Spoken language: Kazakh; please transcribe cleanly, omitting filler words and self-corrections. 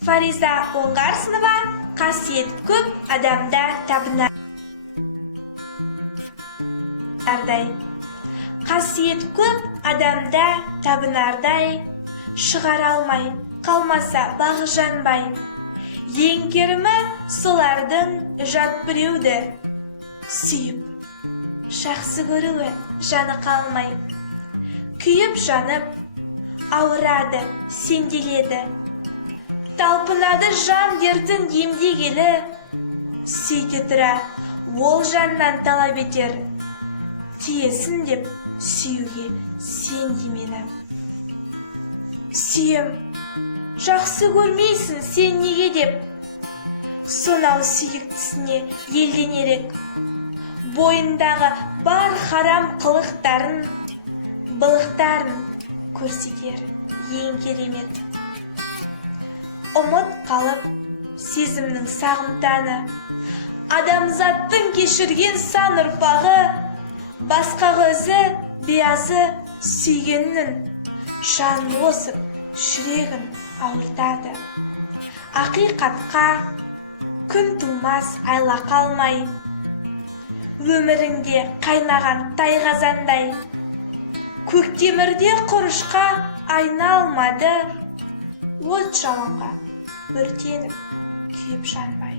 Фариза Оңғарсынова қасиет көп адамда табынардай. Қасиет көп адамда табынардай, шығара алмай, қалмаса бағы жанбай. Ең керімі солардың жат біреуді сүйіп, жақсы көруі жаны қалмай. Күйіп жанып, ауырады, сенделеді. Талпынады жан дертін емдегелі, сөйте тұра, ол жаннан талап етер. Тиесін деп сүюге сен де мені. Сүйем, жақсы көрмейсің сен неге деп, сонау сүйіктісіне елденерек. Бойындағы бар харам қылықтарын, былықтарын көрсетер ең керемет. Ұмыт қалып, сезімнің сағымтаны, адамзаттың кешірген сан ұрпағы, басқа көзі, биязы сүйгеннің, жанын осып, жүрегін ауыртады. Ақиқатқа күн тумас айла қалмай, өміріңде қайнаған тайғазандай, көктемірде құрышқа айналмады, от жалынға өртеніп күйіп жанбай.